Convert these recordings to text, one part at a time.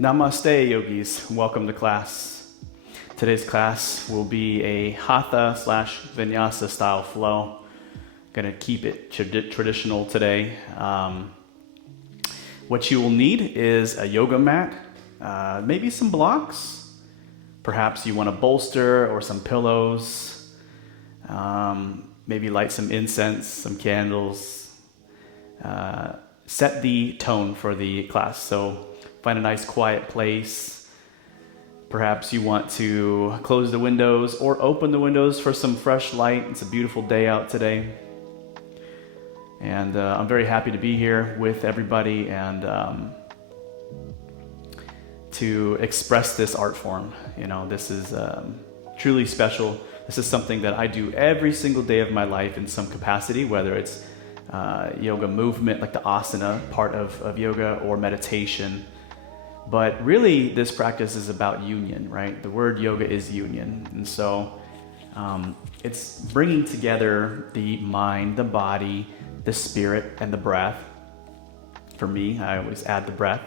Namaste, yogis. Welcome to class. Today's class will be a Hatha slash vinyasa style flow. Gonna keep it traditional today. What you will need is a yoga mat, maybe some blocks. Perhaps you want a bolster or some pillows. Maybe light some incense, some candles. Set the tone for the class. So find a nice quiet place. Perhaps you want to close the windows or open the windows for some fresh light. It's a beautiful day out today. And I'm very happy to be here with everybody and to express this art form. You know, this is truly special. This is something that I do every single day of my life in some capacity, whether it's yoga movement, like the asana part of yoga, or meditation. But really, this practice is about union, right? The word yoga is union. And so it's bringing together the mind, the body, the spirit, and the breath. For me, I always add the breath.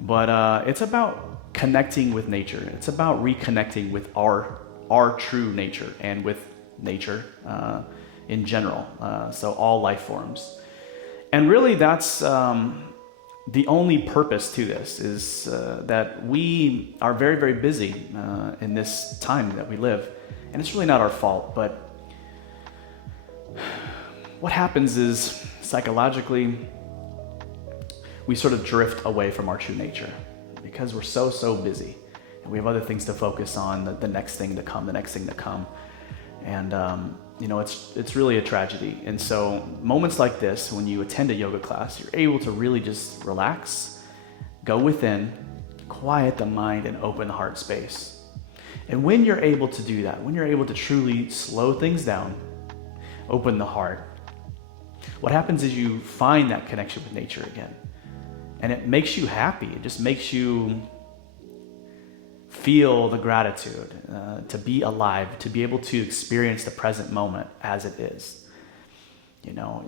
But it's about connecting with nature. It's about reconnecting with our true nature and with nature in general. So all life forms. And really, that's the only purpose to this is that we are very, very busy in this time that we live. And it's really not our fault, but what happens is psychologically, we sort of drift away from our true nature because we're so busy. And we have other things to focus on, the next thing to come, And you know, it's really a tragedy. And so moments like this, when you attend a yoga class, you're able to really just relax, go within, quiet the mind, and open the heart space. And when you're able to do that, when you're able to truly slow things down, open the heart, what happens is you find that connection with nature again. And it makes you happy. It just makes you feel the gratitude to be alive, to be able to experience the present moment as it is. You know,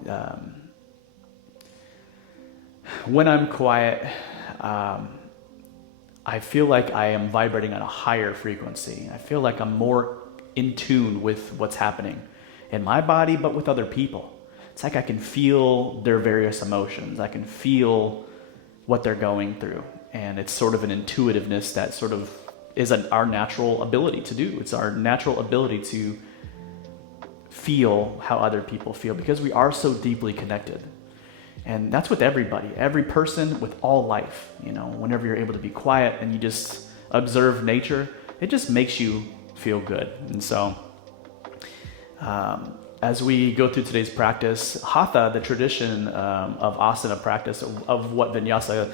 when I'm quiet, I feel like I am vibrating on a higher frequency. I feel like I'm more in tune with what's happening in my body, but with other people. It's like I can feel their various emotions. I can feel what they're going through. And it's sort of an intuitiveness that sort of is our natural ability to do. It's our natural ability to feel how other people feel because we are so deeply connected. And that's with everybody, every person, with all life. You know, whenever you're able to be quiet and you just observe nature, it just makes you feel good. And so as we go through today's practice, Hatha, the tradition of asana practice, of what vinyasa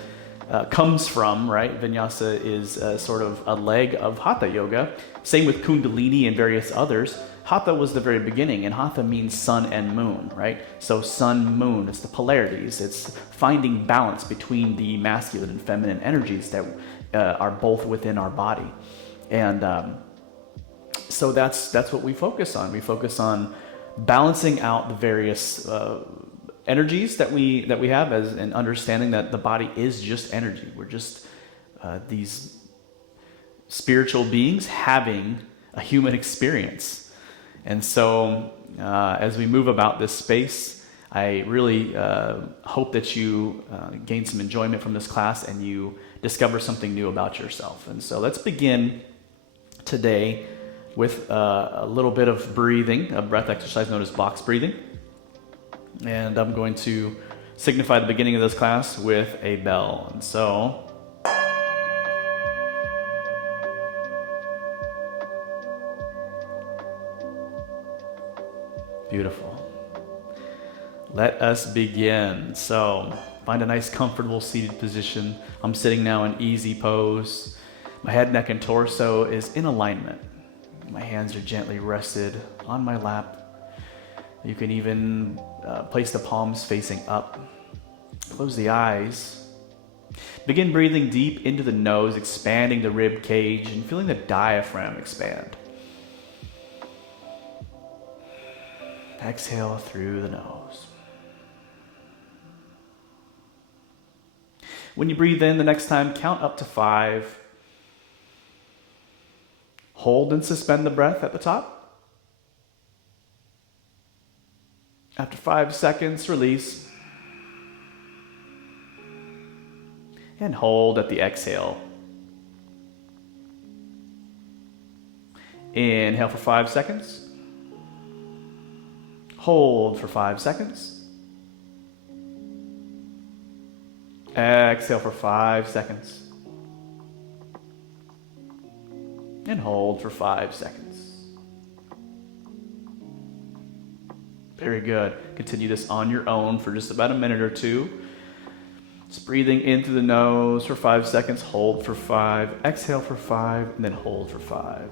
comes from, right? Vinyasa is sort of a leg of Hatha yoga. Same with Kundalini and various others. Hatha was the very beginning, and Hatha means sun and moon, right? So sun, moon, it's the polarities. It's finding balance between the masculine and feminine energies that are both within our body. And so that's what we focus on. We focus on balancing out the various energies that we have, and understanding that the body is just energy. We're just these spiritual beings having a human experience. And so as we move about this space, I really hope that you gain some enjoyment from this class and you discover something new about yourself. And so let's begin today with a little bit of breathing, a breath exercise known as box breathing. And I'm going to signify the beginning of this class with a bell. And so, beautiful. Let us begin. So, find a nice, comfortable seated position. I'm sitting now in easy pose. My head, neck, and torso is in alignment. My hands are gently rested on my lap. You can even place the palms facing up. Close the eyes. Begin breathing deep into the nose, expanding the rib cage and feeling the diaphragm expand. Exhale through the nose. When you breathe in the next time, count up to 5. Hold and suspend the breath at the top. After 5 seconds, release. And hold at the exhale. Inhale for 5 seconds. Hold for 5 seconds. Exhale for 5 seconds. And hold for 5 seconds. Very good. Continue this on your own for just about a minute or two. Just breathing in through the nose for 5 seconds. Hold for 5. Exhale for 5. And then hold for 5.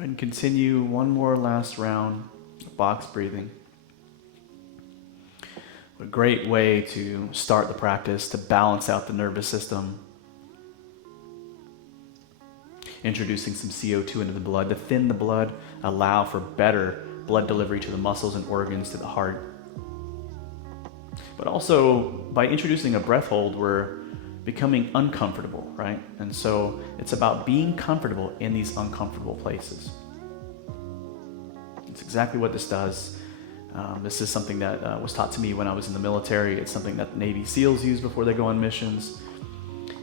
And continue one more last round of box breathing. A great way to start the practice to balance out the nervous system. Introducing some CO2 into the blood to thin the blood, allow for better blood delivery to the muscles and organs, to the heart. But also, by introducing a breath hold, we're becoming uncomfortable, right? And so it's about being comfortable in these uncomfortable places. It's exactly what this does. This is something that was taught to me when I was in the military. It's something that Navy SEALs use before they go on missions.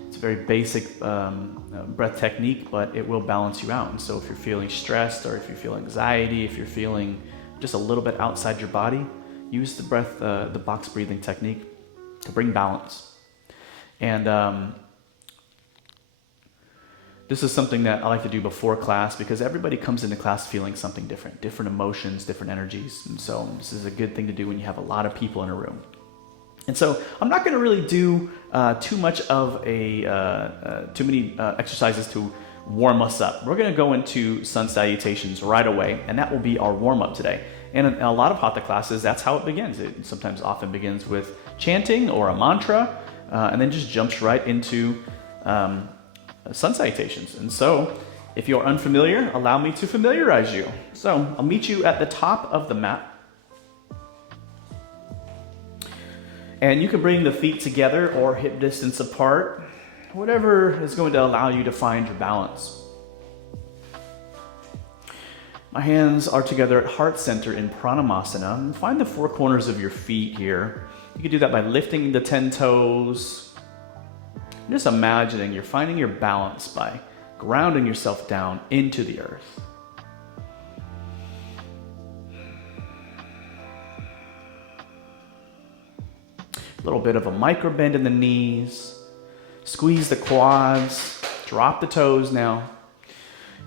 It's a very basic breath technique, but it will balance you out. And so if you're feeling stressed, or if you feel anxiety, if you're feeling just a little bit outside your body, use the breath, the box breathing technique to bring balance. And this is something that I like to do before class, because everybody comes into class feeling something different emotions, different energies. And so this is a good thing to do when you have a lot of people in a room. And so I'm not going to really do too much of too many exercises to warm us up. We're going to go into sun salutations right away, and that will be our warm-up today. And in a lot of Hatha classes, that's how it begins. It sometimes often begins with chanting or a mantra, and then just jumps right into sun salutations. And so, if you're unfamiliar, allow me to familiarize you. So, I'll meet you at the top of the mat. And you can bring the feet together or hip distance apart, whatever is going to allow you to find your balance. My hands are together at heart center in Pranamasana. And find the 4 corners of your feet here. You can do that by lifting the 10 toes. Just imagining you're finding your balance by grounding yourself down into the earth. A little bit of a micro bend in the knees. Squeeze the quads. Drop the toes now.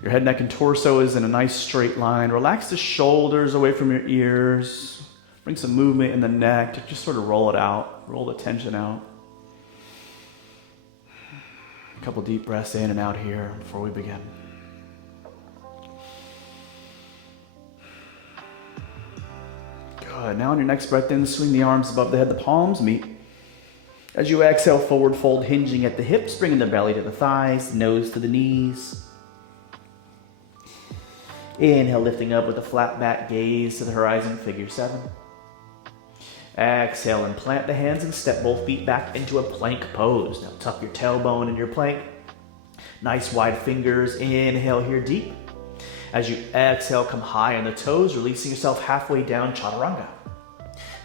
Your head, neck, and torso is in a nice straight line. Relax the shoulders away from your ears. Bring some movement in the neck to just sort of roll it out. Roll the tension out. A couple deep breaths in and out here before we begin. Good. Now on your next breath in, swing the arms above the head, the palms meet. As you exhale, forward fold, hinging at the hips, bringing the belly to the thighs, nose to the knees. Inhale, lifting up with a flat back gaze to the horizon, figure 7. Exhale and plant the hands and step both feet back into a plank pose. Now tuck your tailbone in your plank. Nice wide fingers. Inhale here deep. As you exhale, come high on the toes, releasing yourself halfway down, chaturanga.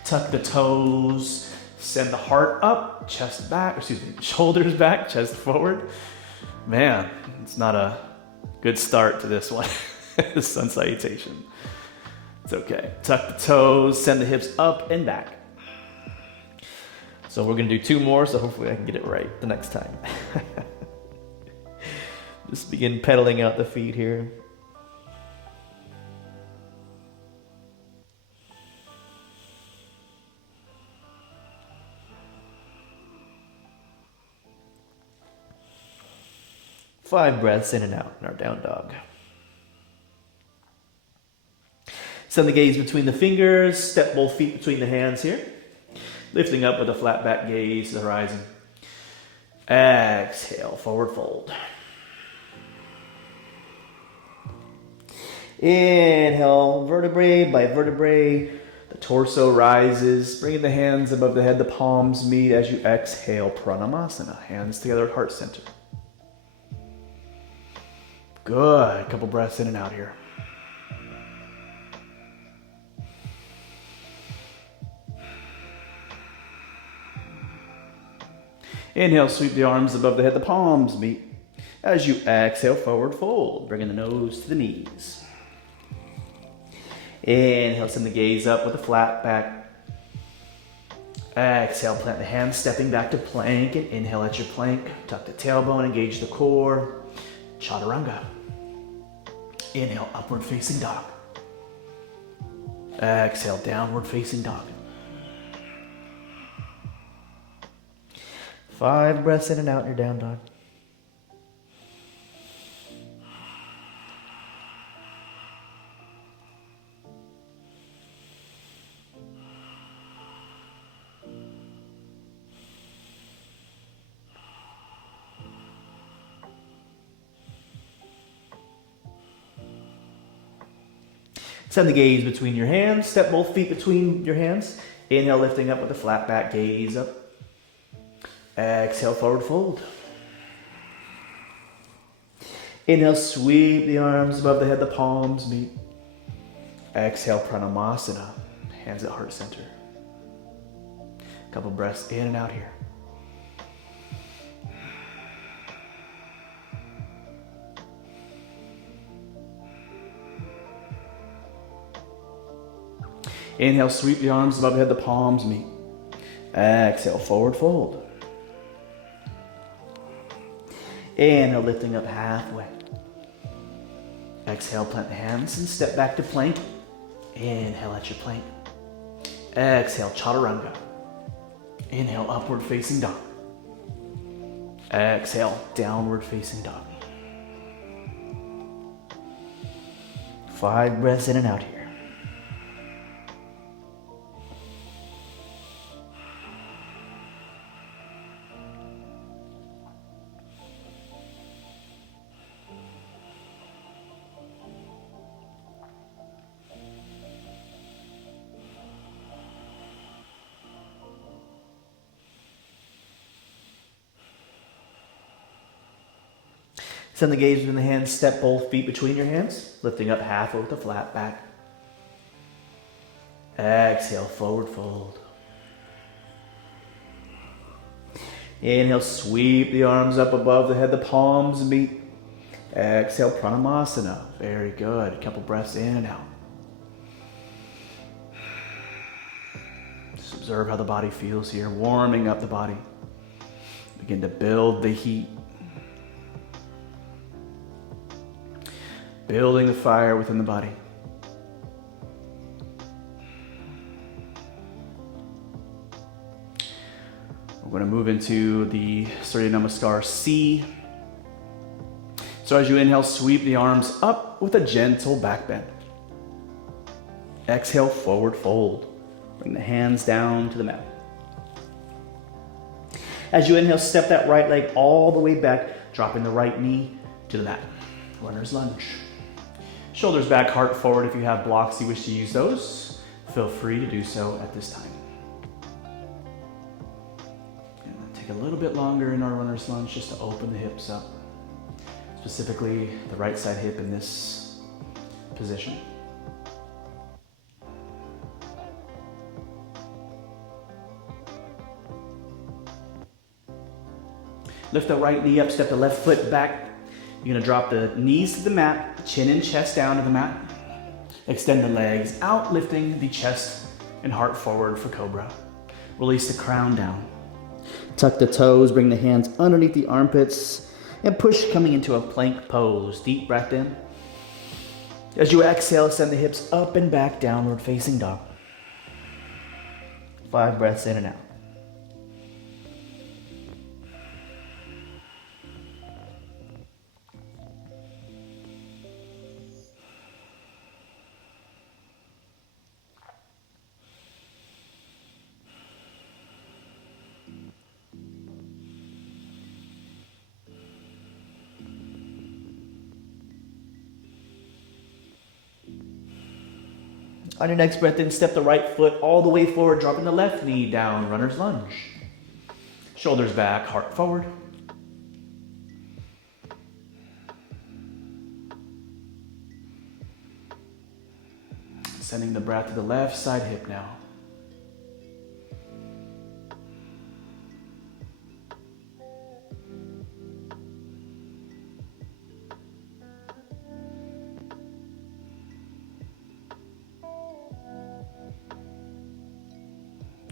Tuck the toes, send the heart up, chest back, shoulders back, chest forward. Man, it's not a good start to this one. Sun salutation. It's okay. Tuck the toes, send the hips up and back. So we're gonna do 2 more, so hopefully I can get it right the next time. Just begin pedaling out the feet here. Five breaths in and out in our down dog. Send the gaze between the fingers, step both feet between the hands here. Lifting up with a flat back gaze to the horizon. Exhale, forward fold. Inhale, vertebrae by vertebrae. The torso rises, bringing the hands above the head, the palms meet as you exhale, pranamasana. Hands together at heart center. Good. A couple breaths in and out here. Inhale, sweep the arms above the head, the palms meet. As you exhale, forward fold, bringing the nose to the knees. Inhale, send the gaze up with a flat back. Exhale, plant the hands, stepping back to plank, and inhale at your plank. Tuck the tailbone, engage the core. Chaturanga. Inhale, upward facing dog. Exhale, downward facing dog. 5 breaths in and out in your down dog. Send the gaze between your hands. Step both feet between your hands. Inhale, lifting up with a flat back gaze up. Exhale, forward fold. Inhale, sweep the arms above the head, the palms meet. Exhale, pranamasana. Hands at heart center. Couple breaths in and out here. Inhale, sweep the arms above the head, the palms meet. Exhale, forward fold. Inhale, lifting up halfway. Exhale, plant the hands and step back to plank. Inhale at your plank. Exhale, chaturanga. Inhale, upward facing dog. Exhale, downward facing dog. 5 breaths in and out here. Send the gaze between the hands, step both feet between your hands, lifting up halfway with a flat back. Exhale, forward fold. Inhale, sweep the arms up above the head, the palms meet. Exhale, pranamasana. Very good. A couple breaths in and out. Just observe how the body feels here, warming up the body. Begin to build the heat. Building the fire within the body. We're going to move into the Surya Namaskar C. So as you inhale, sweep the arms up with a gentle back bend. Exhale, forward fold. Bring the hands down to the mat. As you inhale, step that right leg all the way back, dropping the right knee to the mat. Runner's lunge. Shoulders back, heart forward. If you have blocks you wish to use those, feel free to do so at this time. And then take a little bit longer in our runner's lunge just to open the hips up, specifically the right side hip in this position. Lift the right knee up, step the left foot back. You're gonna drop the knees to the mat, chin and chest down to the mat. Extend the legs out, lifting the chest and heart forward for cobra. Release the crown down. Tuck the toes, bring the hands underneath the armpits, and push coming into a plank pose. Deep breath in. As you exhale, send the hips up and back, downward facing dog. 5 breaths in and out. On your next breath in, step the right foot all the way forward, dropping the left knee down, runner's lunge. Shoulders back, heart forward. Sending the breath to the left side hip now.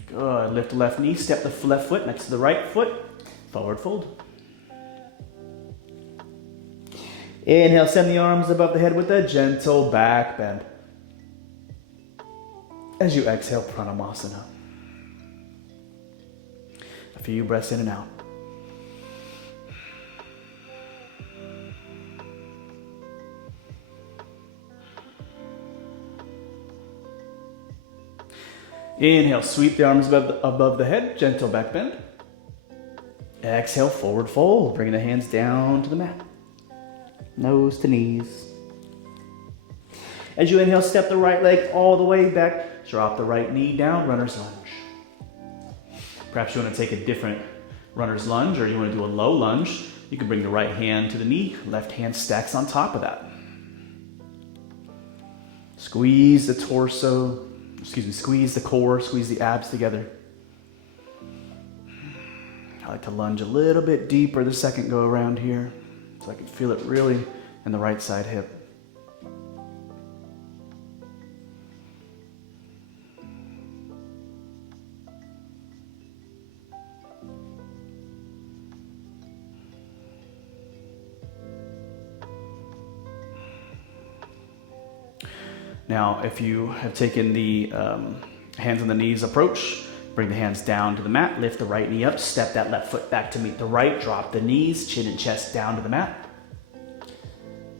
Good. Lift the left knee, step the left foot next to the right foot, forward fold. Inhale, send the arms above the head with a gentle back bend. As you exhale, Pranamasana. A few breaths in and out. Inhale, sweep the arms above the head, gentle back bend. Exhale, forward fold, bringing the hands down to the mat. Nose to knees. As you inhale, step the right leg all the way back, drop the right knee down, runner's lunge. Perhaps you want to take a different runner's lunge, or you want to do a low lunge. You can bring the right hand to the knee, left hand stacks on top of that. Squeeze the torso. Squeeze the core, squeeze the abs together. I like to lunge a little bit deeper the second go around here, so I can feel it really in the right side hip. Now, if you have taken the hands on the knees approach, bring the hands down to the mat, lift the right knee up, step that left foot back to meet the right, drop the knees, chin and chest down to the mat.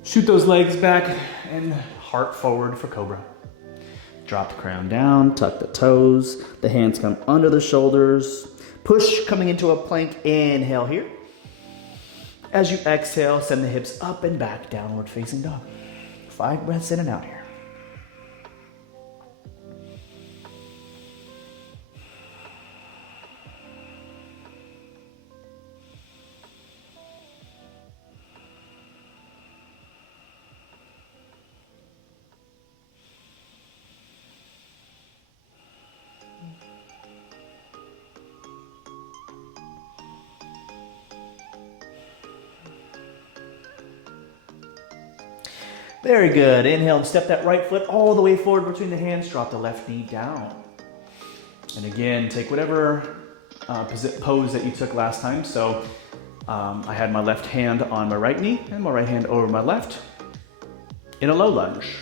Shoot those legs back and heart forward for cobra. Drop the crown down, tuck the toes, the hands come under the shoulders, push coming into a plank, inhale here. As you exhale, send the hips up and back, downward facing dog. 5 breaths in and out here. Very good. Inhale and step that right foot all the way forward between the hands. Drop the left knee down. And again, take whatever pose that you took last time. So I had my left hand on my right knee and my right hand over my left in a low lunge.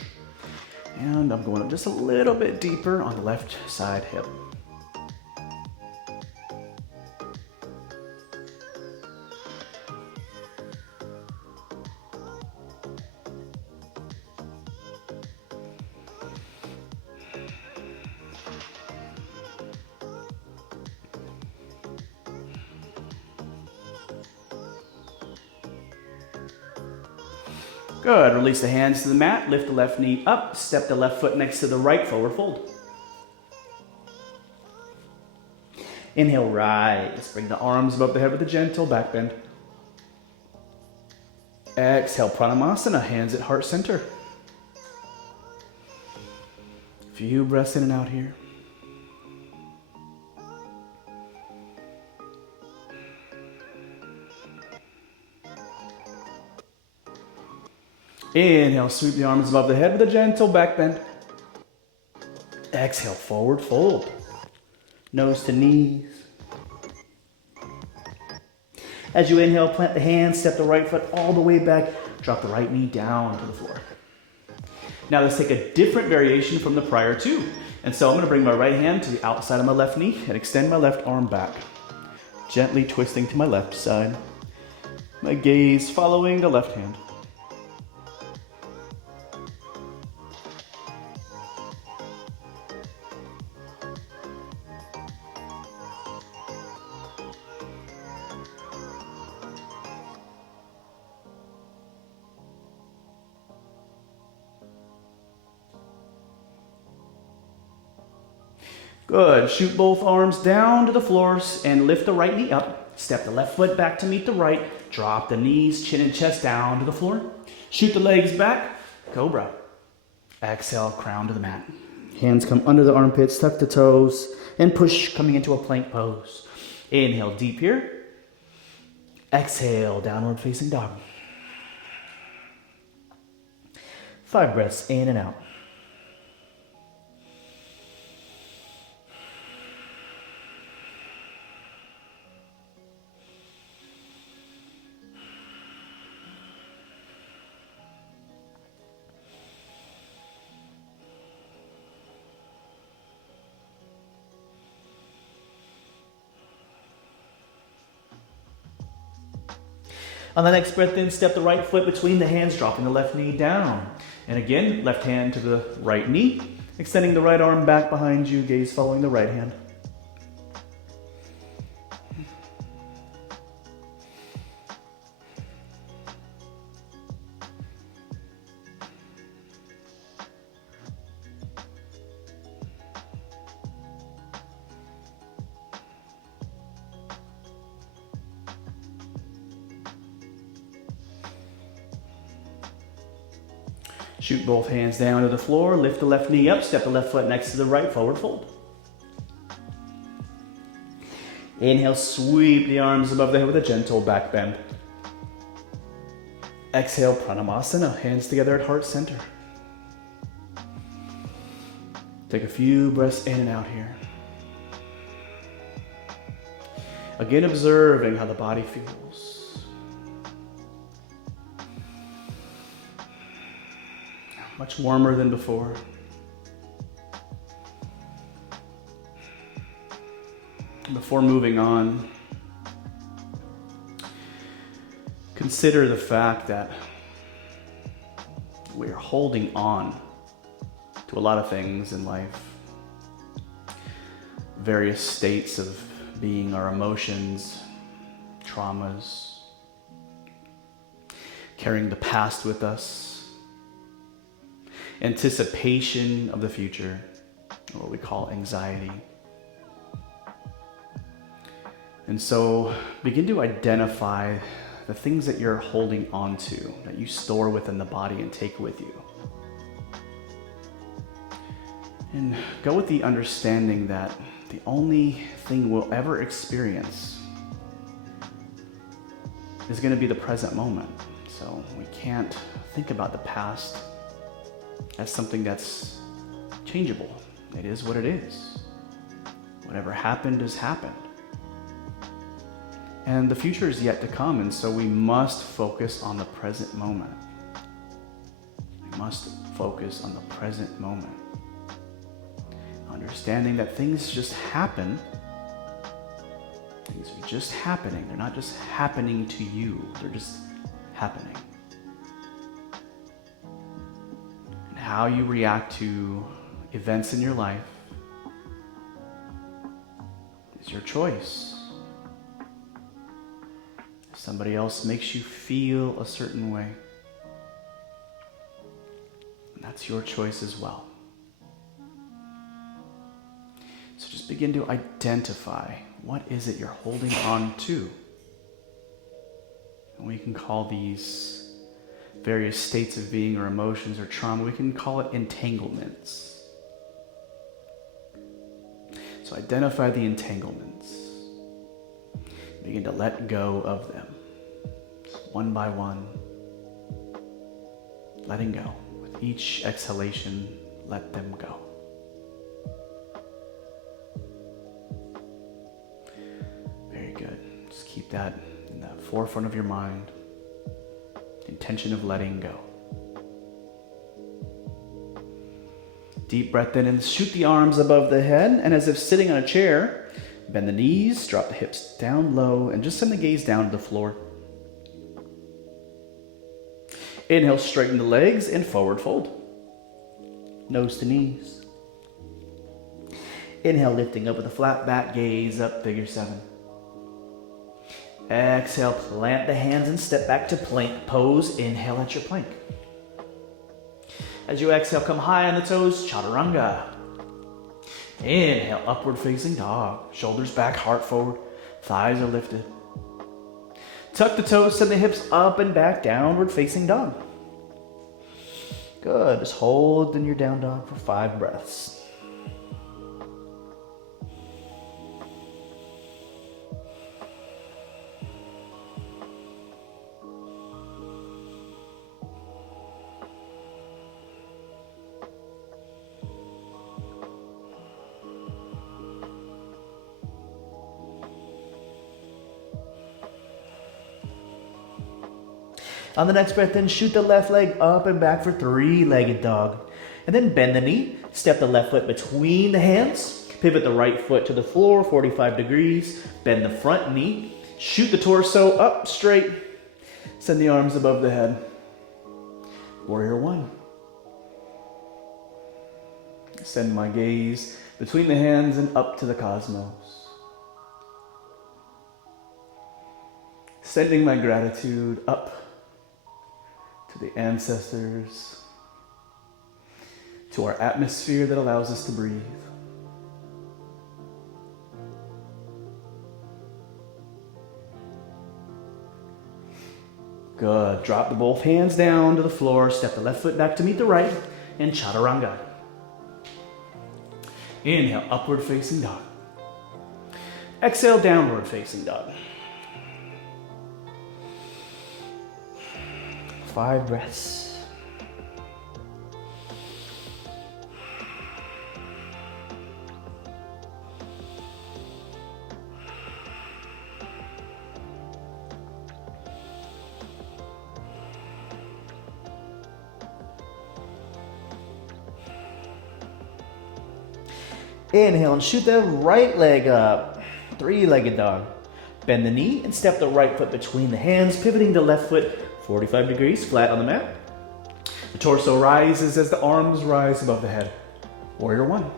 And I'm going up just a little bit deeper on the left side hip. Good. Release the hands to the mat. Lift the left knee up. Step the left foot next to the right. Forward fold. Inhale, rise. Bring the arms above the head with a gentle back bend. Exhale, Pranamasana. Hands at heart center. Few breaths in and out here. Inhale, sweep the arms above the head with a gentle back bend. Exhale, forward fold. Nose to knees. As you inhale, plant the hands, step the right foot all the way back, drop the right knee down to the floor. Now let's take a different variation from the prior two. And so I'm going to bring my right hand to the outside of my left knee and extend my left arm back, gently twisting to my left side. My gaze following the left hand. Good. Shoot both arms down to the floors and lift the right knee up. Step the left foot back to meet the right. Drop the knees, chin and chest down to the floor. Shoot the legs back. Cobra. Exhale, crown to the mat. Hands come under the armpits, tuck the toes, and push, coming into a plank pose. Inhale deep here. Exhale, downward facing dog. 5 breaths in and out. On the next breath in, step the right foot between the hands, dropping the left knee down. And again, left hand to the right knee, extending the right arm back behind you, gaze following the right hand. Shoot both hands down to the floor, lift the left knee up, step the left foot next to the right, forward fold. Inhale, sweep the arms above the head with a gentle back bend. Exhale, Pranamasana, hands together at heart center. Take a few breaths in and out here. Again, observing how the body feels. Much warmer than before. Before moving on, consider the fact that we're holding on to a lot of things in life. Various states of being, our emotions, traumas, carrying the past with us. Anticipation of the future, or what we call anxiety. And so begin to identify the things that you're holding on to, that you store within the body and take with you. And go with the understanding that the only thing we'll ever experience is going to be the present moment. So we can't think about the past as something that's changeable. It is what it is. Whatever happened has happened. And the future is yet to come, and so we must focus on the present moment. We must focus on the present moment. Understanding that things just happen. Things are just happening. They're not just happening to you. They're just happening. How you react to events in your life is your choice. If somebody else makes you feel a certain way, That's your choice as well. So just begin to identify what is it you're holding on to. And we can call these various states of being or emotions or trauma, we can call it entanglements. So identify the entanglements. Begin to let go of them. Just one by one. Letting go. With each exhalation, let them go. Very good. Just keep that in the forefront of your mind. Intention of letting go. Deep breath in and shoot the arms above the head, and as if sitting on a chair, bend the knees, drop the hips down low, and just send the gaze down to the floor. Inhale, straighten the legs and forward fold. Nose to knees. Inhale, lifting up with a flat back, gaze up, figure 7. Exhale, plant the hands and step back to plank pose. Inhale at your plank. As you exhale, come high on the toes, chaturanga. Inhale, upward facing dog. Shoulders back, heart forward, thighs are lifted. Tuck the toes, send the hips up and back, downward facing dog. Good, just hold in your down dog for 5 breaths. On the next breath in, shoot the left leg up and back for 3-legged dog. And then bend the knee, step the left foot between the hands, pivot the right foot to the floor, 45 degrees, bend the front knee, shoot the torso up straight, send the arms above the head. Warrior 1. Send my gaze between the hands and up to the cosmos. Sending my gratitude up to the ancestors, to our atmosphere that allows us to breathe. Good. Drop the both hands down to the floor, step the left foot back to meet the right, and chaturanga. Inhale, upward facing dog. Exhale, downward facing dog. 5 breaths. Inhale and shoot the right leg up. 3-legged dog. Bend the knee and step the right foot between the hands, pivoting the left foot 45 degrees, flat on the mat. The torso rises as the arms rise above the head. Warrior 1.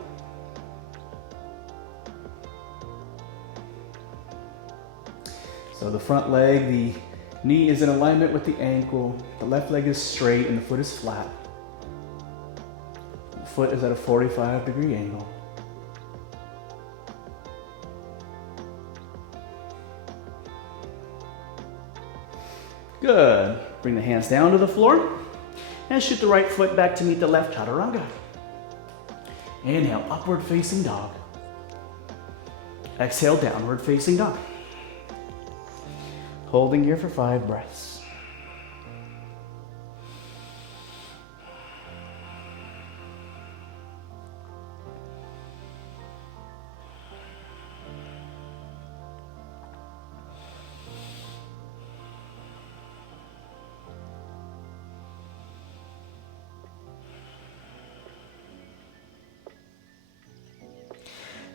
So the front leg, the knee is in alignment with the ankle. The left leg is straight and the foot is flat. The foot is at a 45-degree angle. Good. Bring the hands down to the floor and shoot the right foot back to meet the left, chaturanga. Inhale, upward facing dog. Exhale, downward facing dog. Holding here for 5 breaths.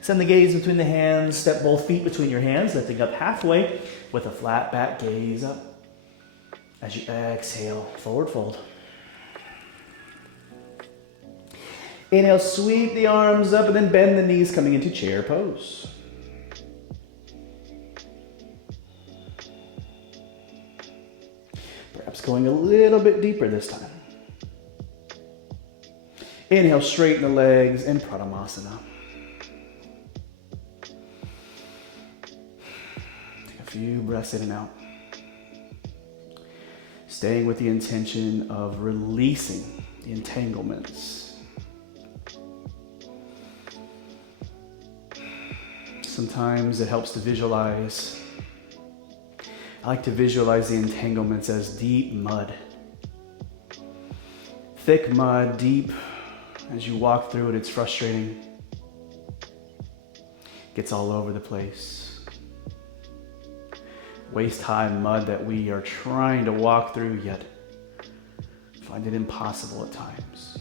Send the gaze between the hands, step both feet between your hands, lifting up halfway with a flat back, gaze up. As you exhale, forward fold. Inhale, sweep the arms up and then bend the knees, coming into chair pose. Perhaps going a little bit deeper this time. Inhale, straighten the legs in Pradhamasana. Take a few breaths in and out. Staying with the intention of releasing the entanglements. Sometimes it helps to visualize. I like to visualize the entanglements as deep mud. Thick mud, deep. As you walk through it, it's frustrating. Gets all over the place. Waist-high mud that we are trying to walk through, yet find it impossible at times.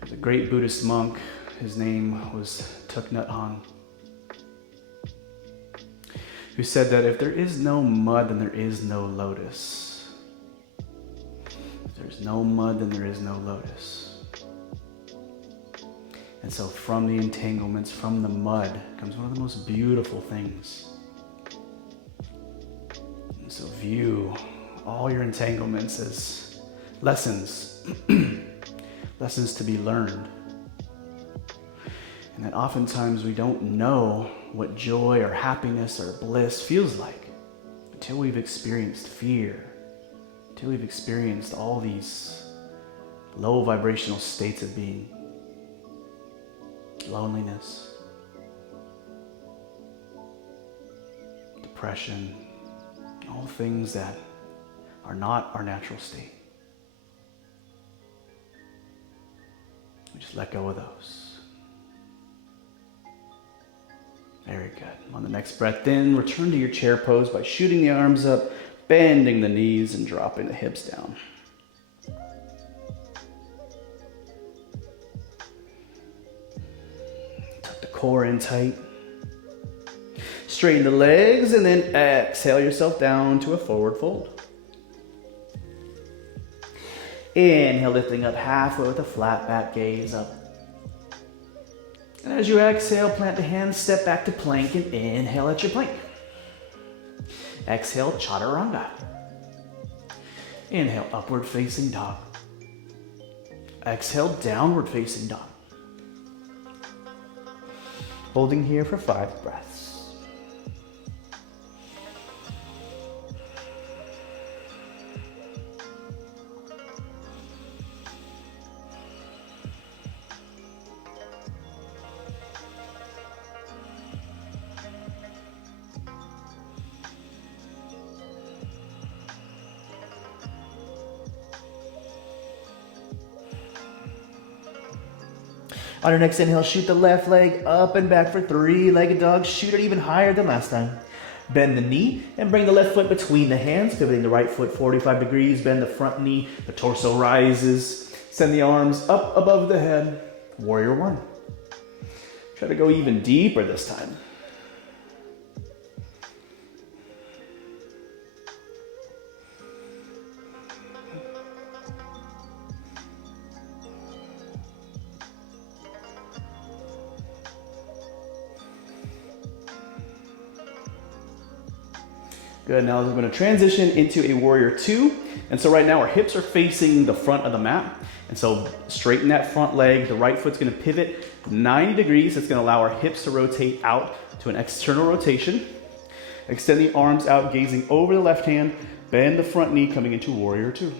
There's a great Buddhist monk. His name was Thich Nhat Hanh, who said that if there is no mud, then there is no lotus. If there's no mud, then there is no lotus. And so from the entanglements, from the mud, comes one of the most beautiful things. And so view all your entanglements as lessons, lessons to be learned. And that oftentimes we don't know what joy or happiness or bliss feels like until we've experienced fear, until we've experienced all these low vibrational states of being. Loneliness, depression, all things that are not our natural state. We just let go of those. Very good. On the next breath in, return to your chair pose by shooting the arms up, bending the knees, and dropping the hips down. Core in tight. Straighten the legs and then exhale yourself down to a forward fold. Inhale, lifting up halfway with a flat back gaze up. And as you exhale, plant the hands, step back to plank, and inhale at your plank. Exhale, chaturanga. Inhale, upward facing dog. Exhale, downward facing dog. Holding here for 5 breaths. On your next inhale, shoot the left leg up and back for 3-legged dog. Shoot it even higher than last time. Bend the knee and bring the left foot between the hands, pivoting the right foot 45 degrees. Bend the front knee, the torso rises. Send the arms up above the head. Warrior one. Try to go even deeper this time. Good, now we're going to transition into a warrior two. And so right now our hips are facing the front of the mat. And so straighten that front leg. The right foot's going to pivot 90 degrees. It's going to allow our hips to rotate out to an external rotation. Extend the arms out, gazing over the left hand. Bend the front knee, coming into warrior two.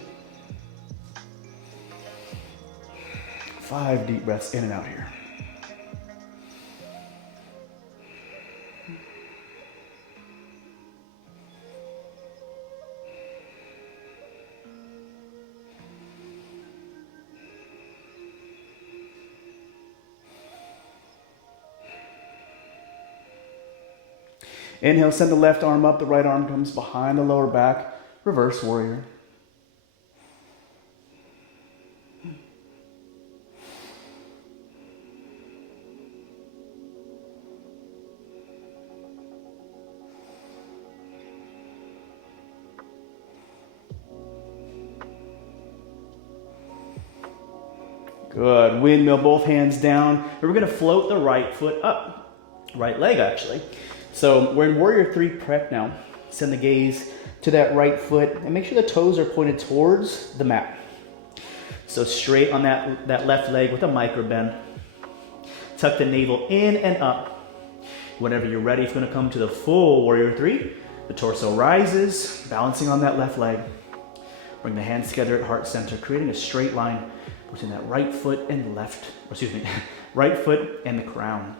5 deep breaths in and out here. Inhale, send the left arm up, the right arm comes behind the lower back, reverse warrior. Good, windmill, both hands down. We're gonna float the right foot up, right leg actually. So we're in warrior three prep now. Send the gaze to that right foot and make sure the toes are pointed towards the mat. So straight on that left leg with a micro bend. Tuck the navel in and up. Whenever you're ready, it's going to come to the full warrior three. The torso rises, balancing on that left leg. Bring the hands together at heart center, creating a straight line between that right foot and right foot and the crown.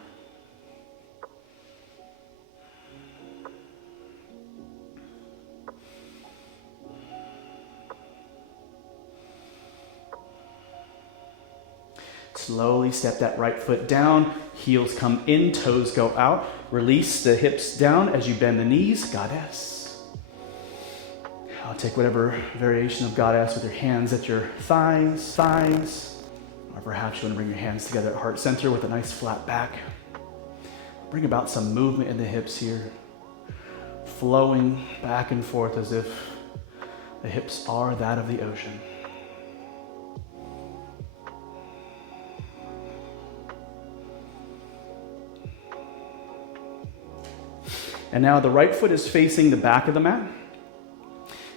Slowly step that right foot down, heels come in, toes go out. Release the hips down as you bend the knees, goddess. I'll take whatever variation of goddess with your hands at your thighs. Or perhaps you want to bring your hands together at heart center with a nice flat back. Bring about some movement in the hips here. Flowing back and forth as if the hips are that of the ocean. And now the right foot is facing the back of the mat.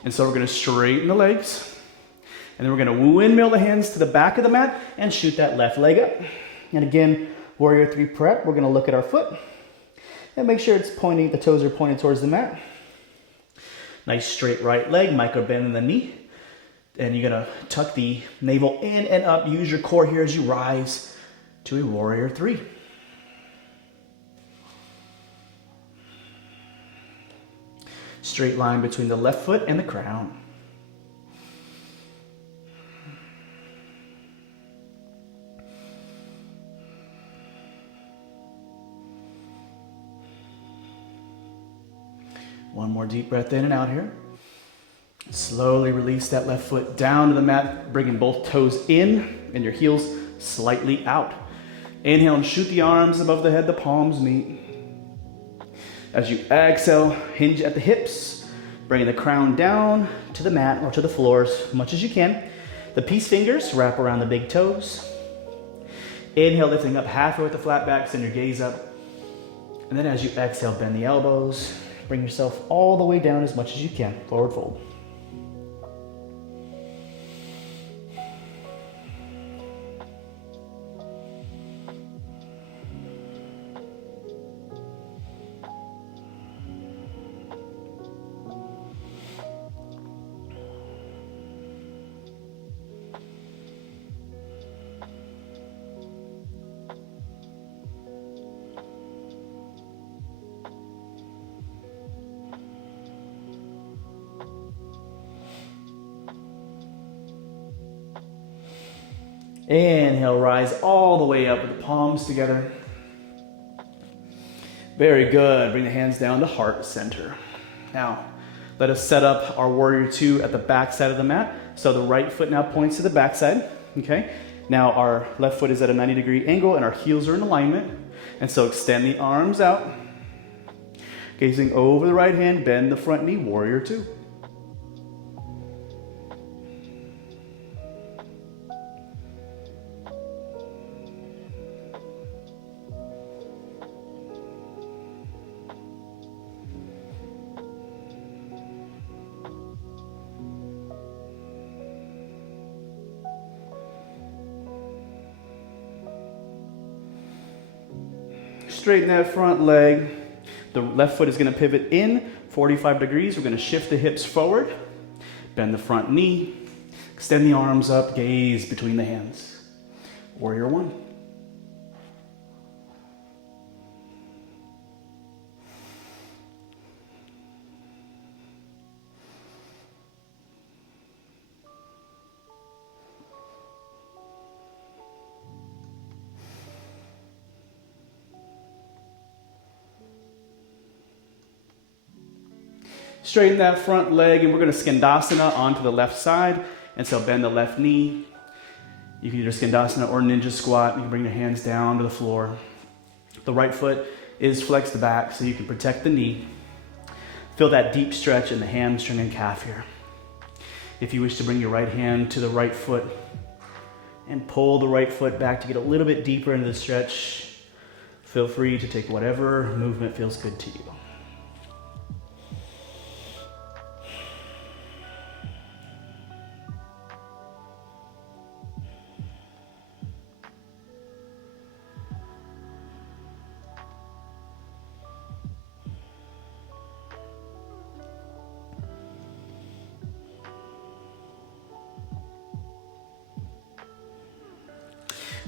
And so we're going to straighten the legs. And then we're going to windmill the hands to the back of the mat and shoot that left leg up. And again, warrior three prep, we're going to look at our foot and make sure it's pointing, the toes are pointed towards the mat. Nice straight right leg, micro bend in the knee. And you're going to tuck the navel in and up. Use your core here as you rise to a warrior three. Straight line between the left foot and the crown. One more deep breath in and out here. Slowly release that left foot down to the mat, bringing both toes in and your heels slightly out. Inhale and shoot the arms above the head, the palms meet. As you exhale, hinge at the hips, bringing the crown down to the mat or to the floor as much as you can. The peace fingers wrap around the big toes. Inhale, lifting up halfway with the flat back, send your gaze up. And then as you exhale, bend the elbows. Bring yourself all the way down as much as you can. Forward fold. Inhale, rise all the way up with the palms together. Very good. Bring the hands down to heart center. Now, let us set up our warrior two at the back side of the mat. So the right foot now points to the back side. Okay. Now our left foot is at a 90-degree angle and our heels are in alignment. And so extend the arms out. Gazing over the right hand, bend the front knee, warrior two. Straighten that front leg. The left foot is going to pivot in 45 degrees. We're going to shift the hips forward. Bend the front knee. Extend the arms up. Gaze between the hands. Warrior one. Straighten that front leg and we're going to skandasana onto the left side. And so bend the left knee. You can either skandasana or ninja squat. You can bring your hands down to the floor. The right foot is flexed back so you can protect the knee. Feel that deep stretch in the hamstring and calf here. If you wish to bring your right hand to the right foot and pull the right foot back to get a little bit deeper into the stretch, feel free to take whatever movement feels good to you.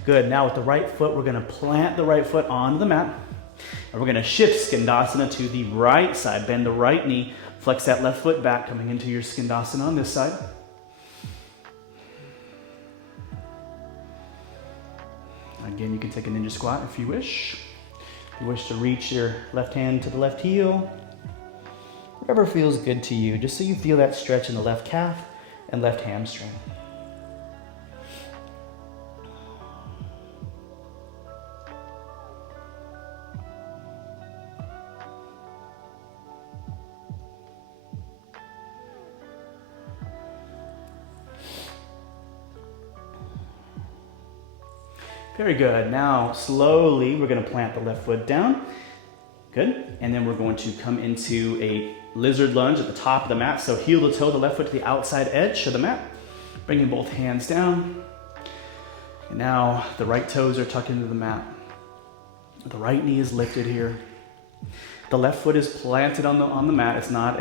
Good, now with the right foot, we're gonna plant the right foot onto the mat. And we're gonna shift Skandasana to the right side. Bend the right knee, flex that left foot back, coming into your Skandasana on this side. Again, you can take a ninja squat if you wish. If you wish to reach your left hand to the left heel, whatever feels good to you, just so you feel that stretch in the left calf and left hamstring. Very good. Now, slowly, we're going to plant the left foot down. Good. And then we're going to come into a lizard lunge at the top of the mat. So heel to toe, the left foot to the outside edge of the mat. Bringing both hands down. And now the right toes are tucked into the mat. The right knee is lifted here. The left foot is planted on the mat. It's not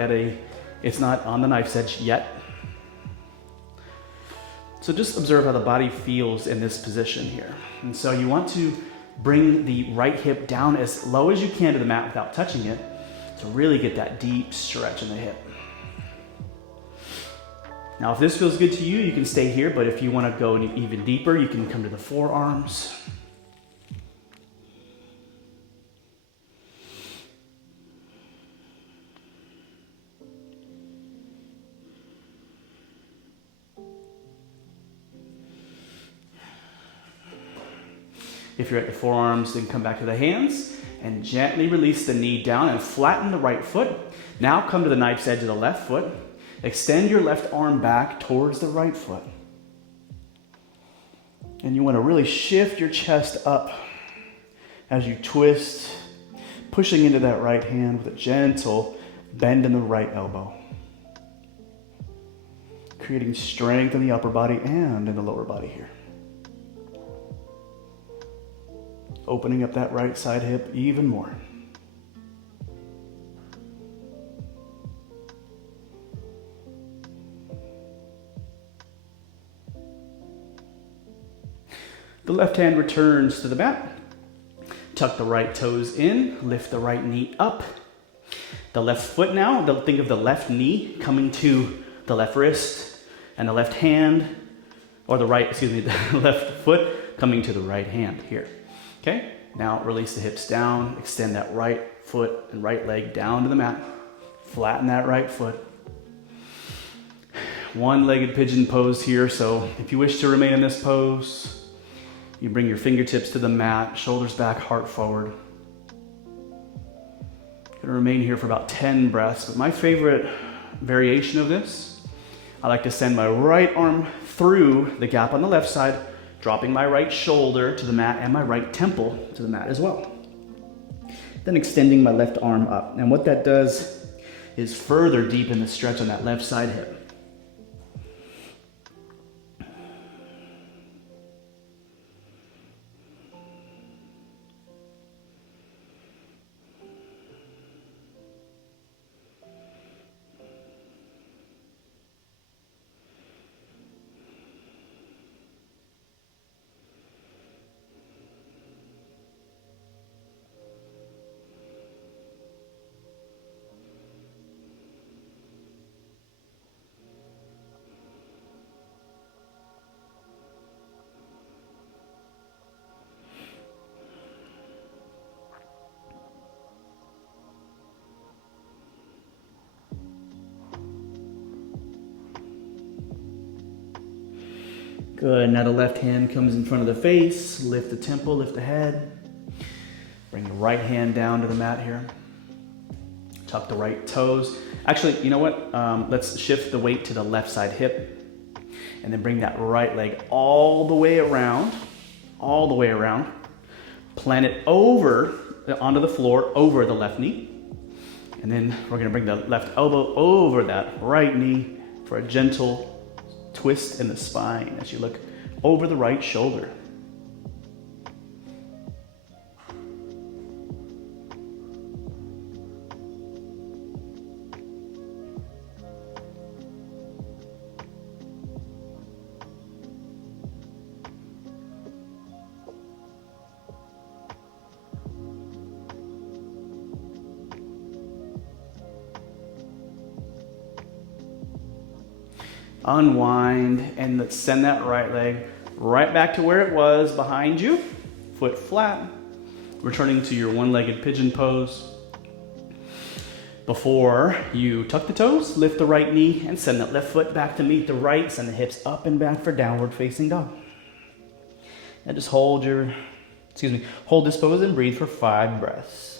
on the knife's edge yet. So just observe how the body feels in this position here. And so you want to bring the right hip down as low as you can to the mat without touching it to really get that deep stretch in the hip. Now, if this feels good to you, you can stay here, but if you want to go even deeper, you can come to the forearms. If you're at the forearms, then come back to the hands and gently release the knee down and flatten the right foot. Now come to the knife's edge of the left foot. Extend your left arm back towards the right foot. And you want to really shift your chest up as you twist, pushing into that right hand with a gentle bend in the right elbow. Creating strength in the upper body and in the lower body here. Opening up that right side hip even more. The left hand returns to the mat. Tuck the right toes in, lift the right knee up. The left foot now, think of the left knee coming to the left wrist and the left hand, or the left foot coming to the right hand here. Okay, now release the hips down, extend that right foot and right leg down to the mat. Flatten that right foot. One-legged pigeon pose here, so if you wish to remain in this pose, you bring your fingertips to the mat, shoulders back, heart forward. You're gonna remain here for about 10 breaths, but my favorite variation of this, I like to send my right arm through the gap on the left side, dropping my right shoulder to the mat and my right temple to the mat as well. Then extending my left arm up. And what that does is further deepen the stretch on that left side hip. Good, now the left hand comes in front of the face, lift the temple, lift the head. Bring the right hand down to the mat here. Tuck the right toes. Actually, you know what? Let's shift the weight to the left side hip. And then bring that right leg all the way around, Plant it onto the floor, over the left knee. And then we're gonna bring the left elbow over that right knee for a gentle twist in the spine as you look over the right shoulder. Unwind and let's send that right leg right back to where it was behind you. Foot flat. Returning to your one-legged pigeon pose. Before you tuck the toes, lift the right knee and send that left foot back to meet the right. Send the hips up and back for downward facing dog. And just hold this pose and breathe for 5 breaths.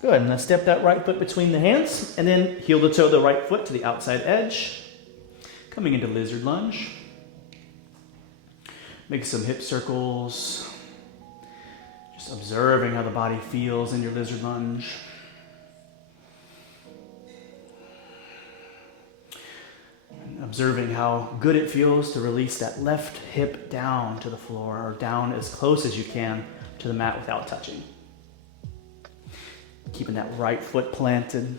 Good, and let's step that right foot between the hands and then heel to toe the right foot to the outside edge. Coming into lizard lunge. Make some hip circles. Just observing how the body feels in your lizard lunge. And observing how good it feels to release that left hip down to the floor or down as close as you can to the mat without touching. Keeping that right foot planted.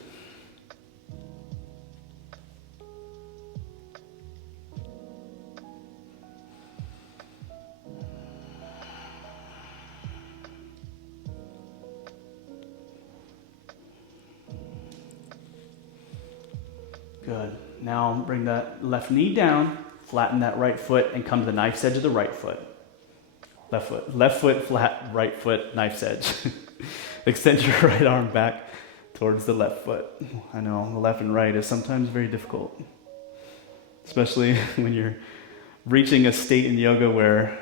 Good. Now bring that left knee down, flatten that right foot, and come to the knife's edge of the right foot. Left foot flat, right foot knife's edge. Extend your right arm back towards the left foot. I know the left and right is sometimes very difficult, especially when you're reaching a state in yoga where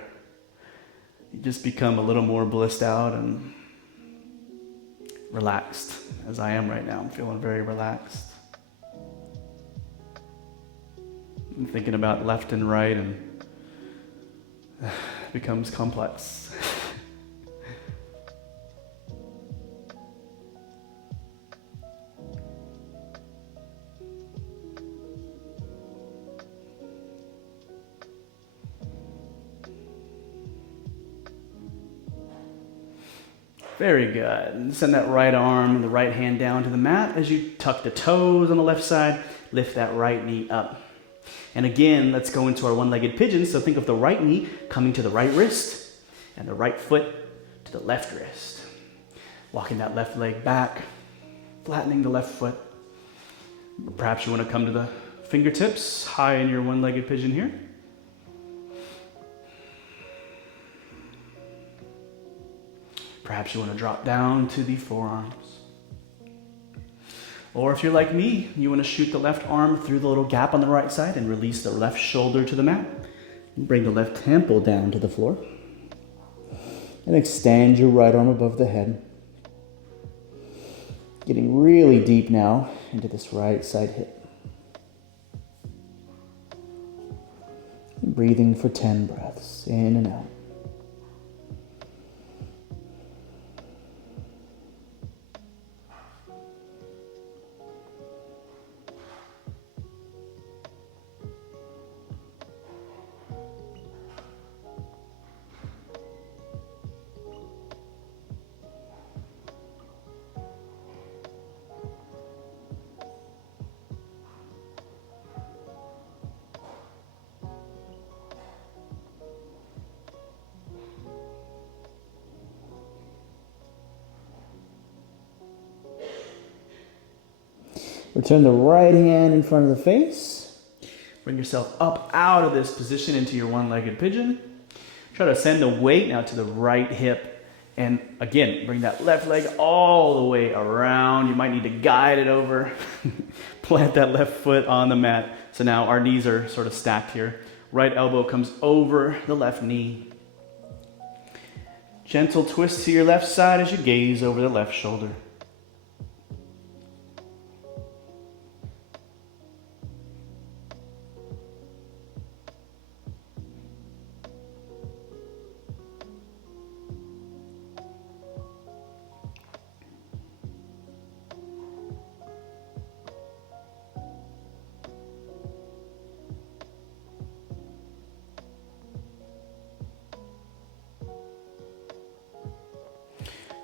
you just become a little more blissed out and relaxed, as I am right now. I'm feeling very relaxed. I'm thinking about left and right and it becomes complex. Very good. And send that right arm and the right hand down to the mat as you tuck the toes on the left side. Lift that right knee up. And again, let's go into our one-legged pigeon. So think of the right knee coming to the right wrist and the right foot to the left wrist. Walking that left leg back, flattening the left foot. Perhaps you want to come to the fingertips high in your one-legged pigeon here. Perhaps you want to drop down to the forearms. Or if you're like me, you want to shoot the left arm through the little gap on the right side and release the left shoulder to the mat. And bring the left temple down to the floor. And extend your right arm above the head. Getting really deep now into this right side hip. And breathing for 10 breaths in and out. Return the right hand in front of the face. Bring yourself up out of this position into your one-legged pigeon. Try to send the weight now to the right hip. And again, bring that left leg all the way around. You might need to guide it over. Plant that left foot on the mat. So now our knees are sort of stacked here. Right elbow comes over the left knee. Gentle twist to your left side as you gaze over the left shoulder.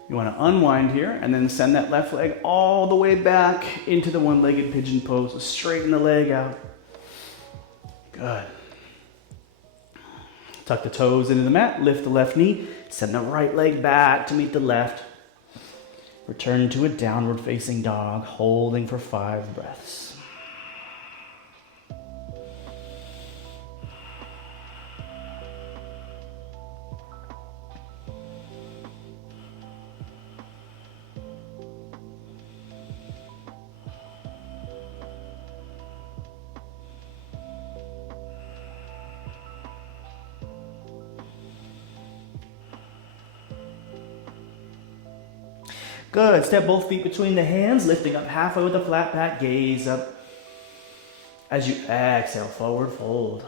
You want to unwind here and then send that left leg all the way back into the one-legged pigeon pose. So straighten the leg out. Good. Tuck the toes into the mat, lift the left knee, send the right leg back to meet the left. Return to a downward facing dog, holding for 5 breaths. Good. Step both feet between the hands, lifting up halfway with a flat back. Gaze up. As you exhale, forward fold.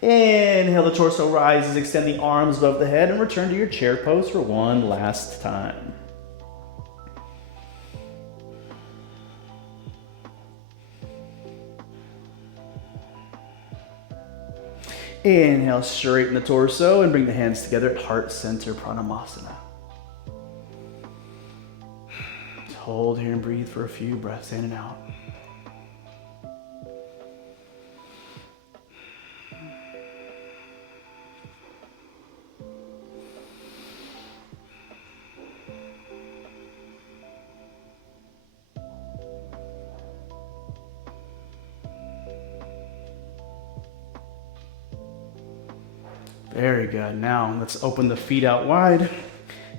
Inhale, the torso rises. Extend the arms above the head and return to your chair pose for one last time. Inhale, straighten the torso and bring the hands together at heart center pranayama. Just hold here and breathe for a few breaths in and out. Very good. Now let's open the feet out wide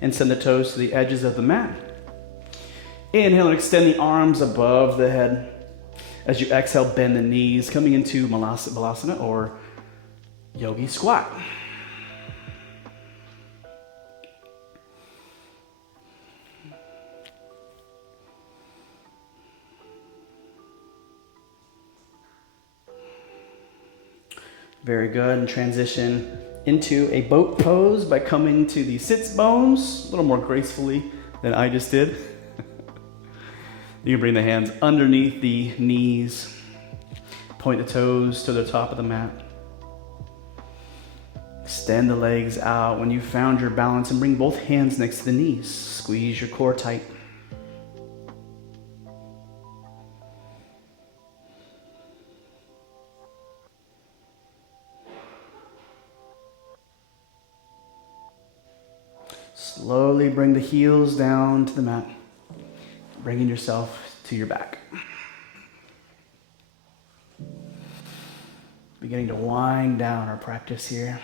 and send the toes to the edges of the mat. Inhale and extend the arms above the head. As you exhale, bend the knees, coming into Balasana or Yogi Squat. Very good. And transition into a boat pose by coming to the sits bones a little more gracefully than I just did. You can bring the hands underneath the knees, point the toes to the top of the mat. Extend the legs out when you found your balance and bring both hands next to the knees. Squeeze your core tight. Slowly bring the heels down to the mat, bringing yourself to your back. Beginning to wind down our practice here.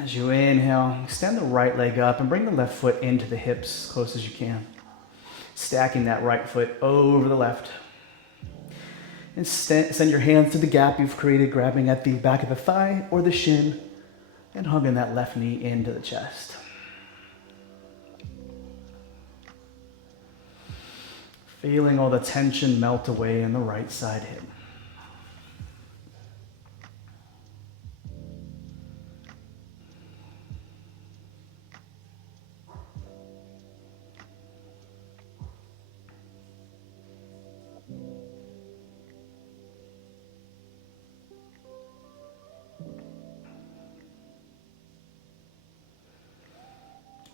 As you inhale, extend the right leg up and bring the left foot into the hips as close as you can. Stacking that right foot over the left. And send your hands to the gap you've created, grabbing at the back of the thigh or the shin and hugging that left knee into the chest. Feeling all the tension melt away in the right side hip.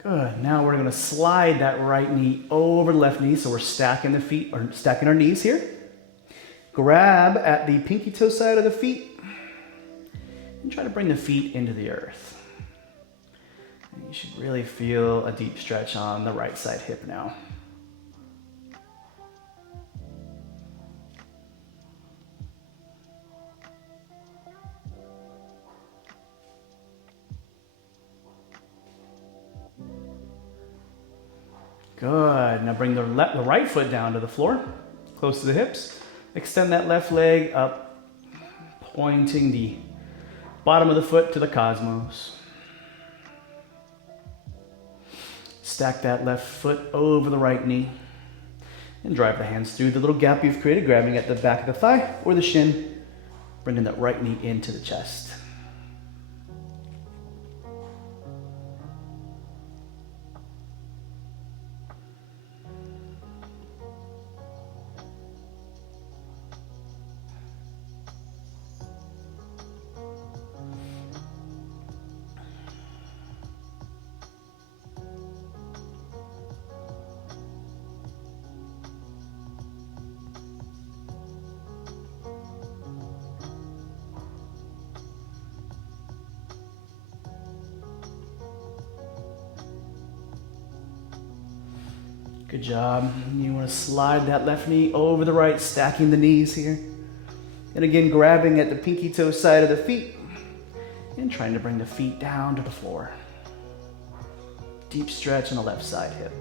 Good. Now we're going to slide that right knee over the left knee. So we're stacking the feet, or stacking our knees here. Grab at the pinky toe side of the feet and try to bring the feet into the earth. And you should really feel a deep stretch on the right side hip now. Good. Now bring the right foot down to the floor, close to the hips. Extend that left leg up, pointing the bottom of the foot to the cosmos. Stack that left foot over the right knee and drive the hands through the little gap you've created, grabbing at the back of the thigh or the shin, bringing that right knee into the chest. Good job. You want to slide that left knee over the right, stacking the knees here. And again, grabbing at the pinky toe side of the feet and trying to bring the feet down to the floor. Deep stretch on the left side hip.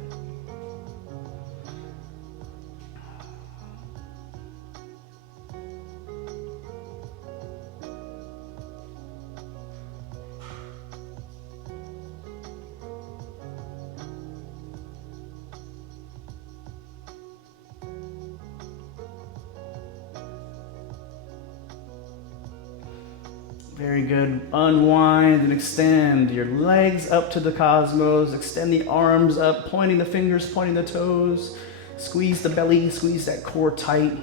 Very good. Unwind and extend your legs up to the cosmos. Extend the arms up, pointing the fingers, pointing the toes. Squeeze the belly, squeeze that core tight.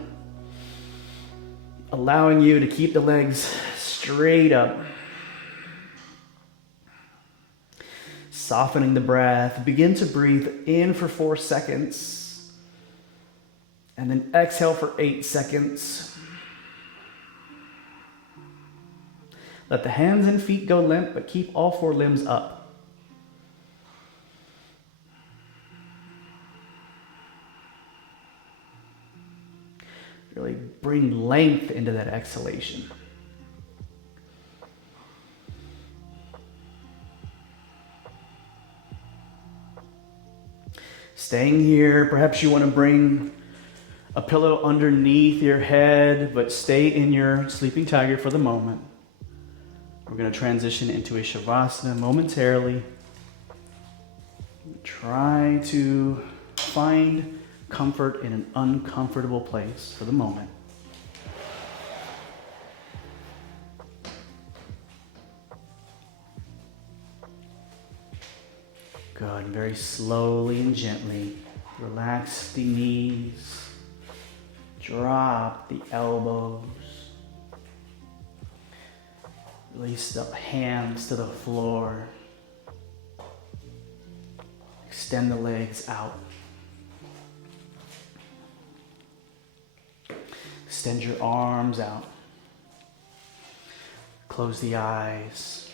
Allowing you to keep the legs straight up. Softening the breath. Begin to breathe in for 4 seconds. And then exhale for 8 seconds. Let the hands and feet go limp, but keep all 4 limbs up. Really bring length into that exhalation. Staying here, perhaps you want to bring a pillow underneath your head, but stay in your sleeping tiger for the moment. We're going to transition into a Shavasana momentarily. Try to find comfort in an uncomfortable place for the moment. Good. Very slowly and gently relax the knees. Drop the elbows. Release the hands to the floor. Extend the legs out. Extend your arms out. Close the eyes.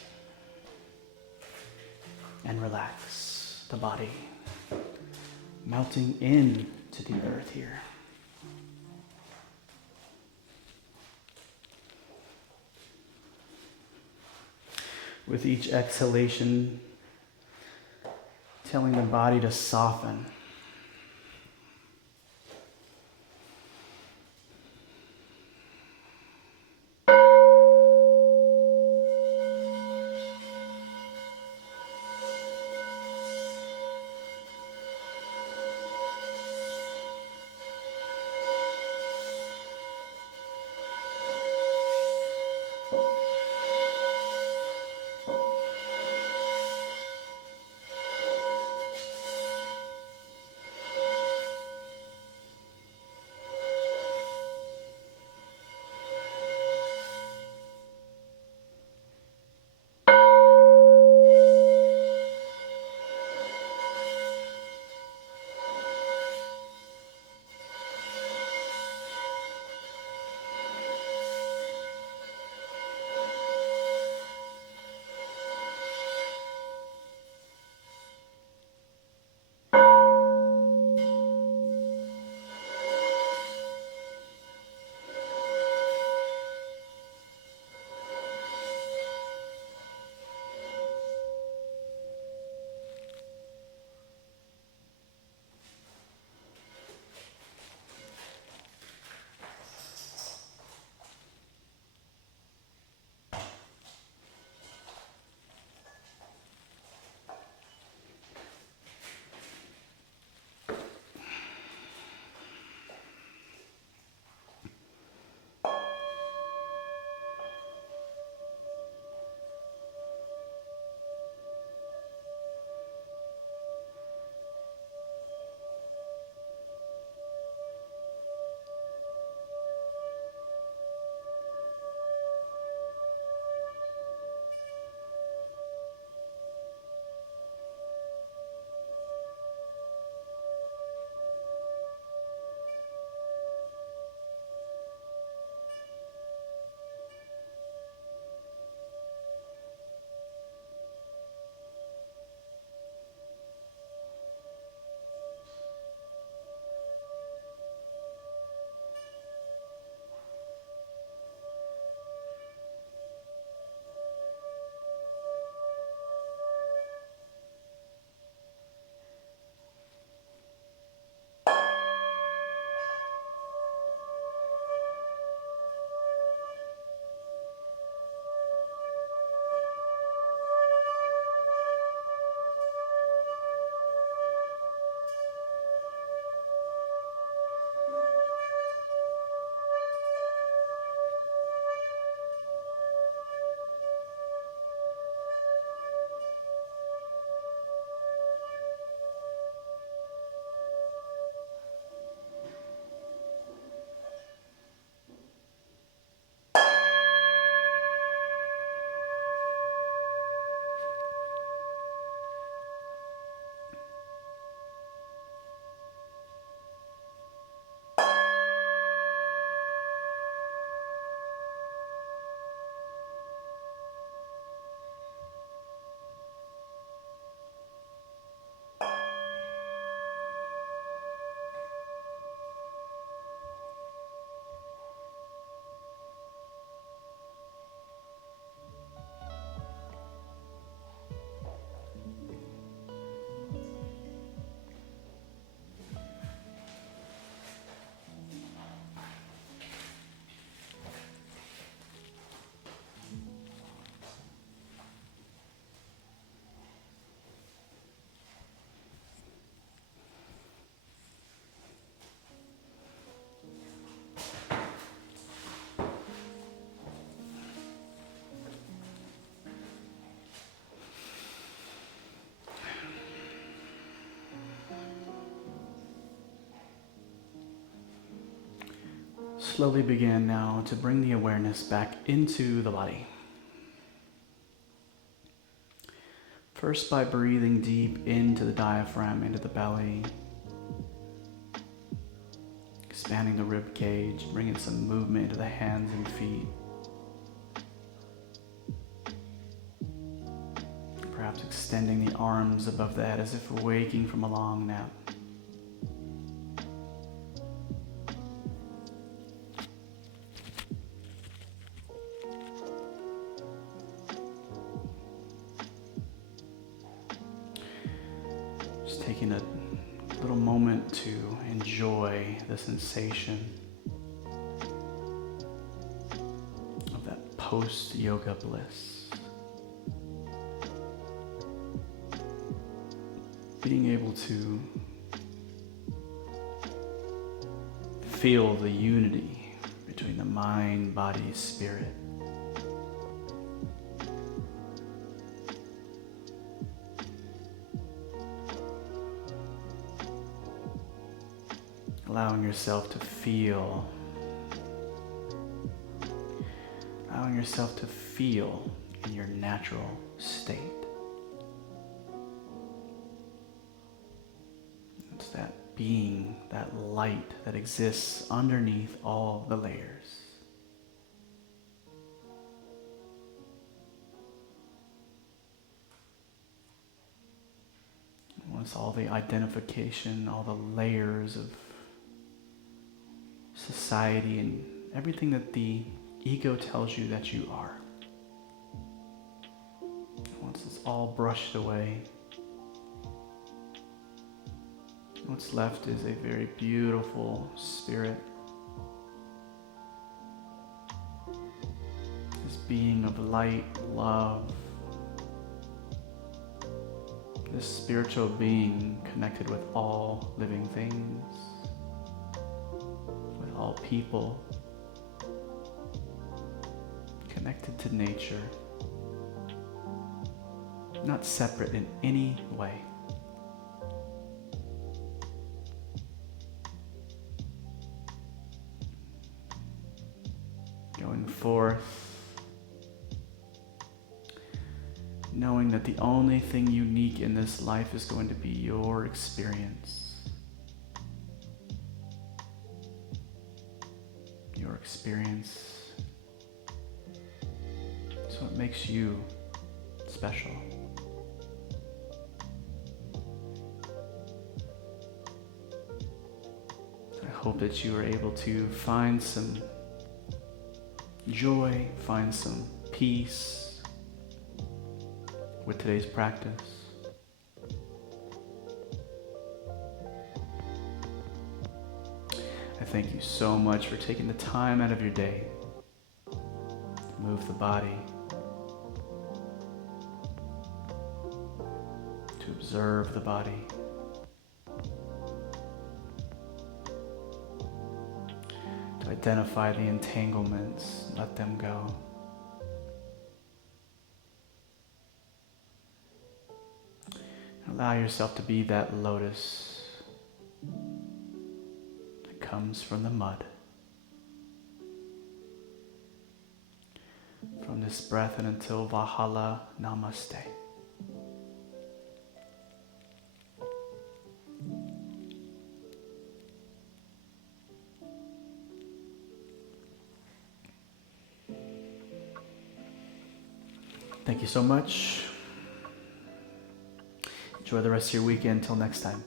And relax the body. Melting into the earth here. With each exhalation, telling the body to soften. slowly begin now to bring the awareness back into the body. First by breathing deep into the diaphragm, into the belly, expanding the rib cage, bringing some movement into the hands and feet. Perhaps extending the arms above the head as if we're waking from a long nap. Just taking a little moment to enjoy the sensation of that post-yoga bliss. Being able to feel the unity between the mind, body, spirit. Allowing yourself to feel in your natural state. It's that being, that light that exists underneath all the layers. Once all the identification, all the layers of society and everything that the ego tells you that you are. Once it's all brushed away, what's left is a very beautiful spirit. This being of light, love. This spiritual being connected with all living things, with all people, connected to nature, not separate in any way. Going forth, knowing that the only thing unique in this life is going to be your experience. Your experience. It's what makes you special. I hope that you are able to find some joy, find some peace with today's practice. I thank you so much for taking the time out of your day to move the body, to observe the body, to identify the entanglements, let them go. Allow yourself to be that lotus that comes from the mud. From this breath and until Valhalla, namaste. Thank you so much. Enjoy the rest of your weekend. Until next time.